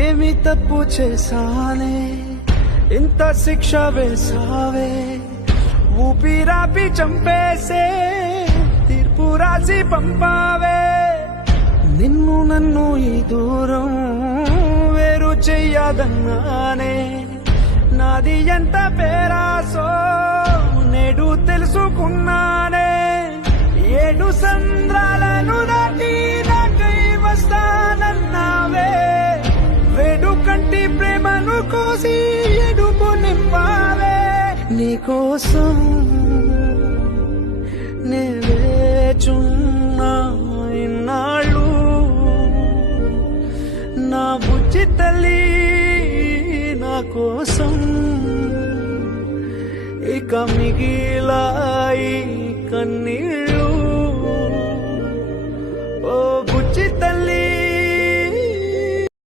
ఏమి తప్పు చేశానే ఇంత శిక్ష వేసావే, ఊపిరాపి చంపేసే తీర్పు రాసి పంపావే. నిన్ను నన్ను ఈ దూరం వేరు చెయ్యదన్నానే, నాది ఎంత పేరాసో నేడు తెలుసుకున్నానే. 7 సంద్రాలను దాటి నాకై వస్తానన్నావే, వేడుకంటి ప్రేమను కోసి ఎడుపు నింపావే. నీకోసం నే వేచున్నా ఇన్నాళ్ళు, నా బుజ్జి తల్లి నా కోసం. ఇక మిగిలాయి కన్నీళ్ళు, ఓ బుజ్జి తల్లి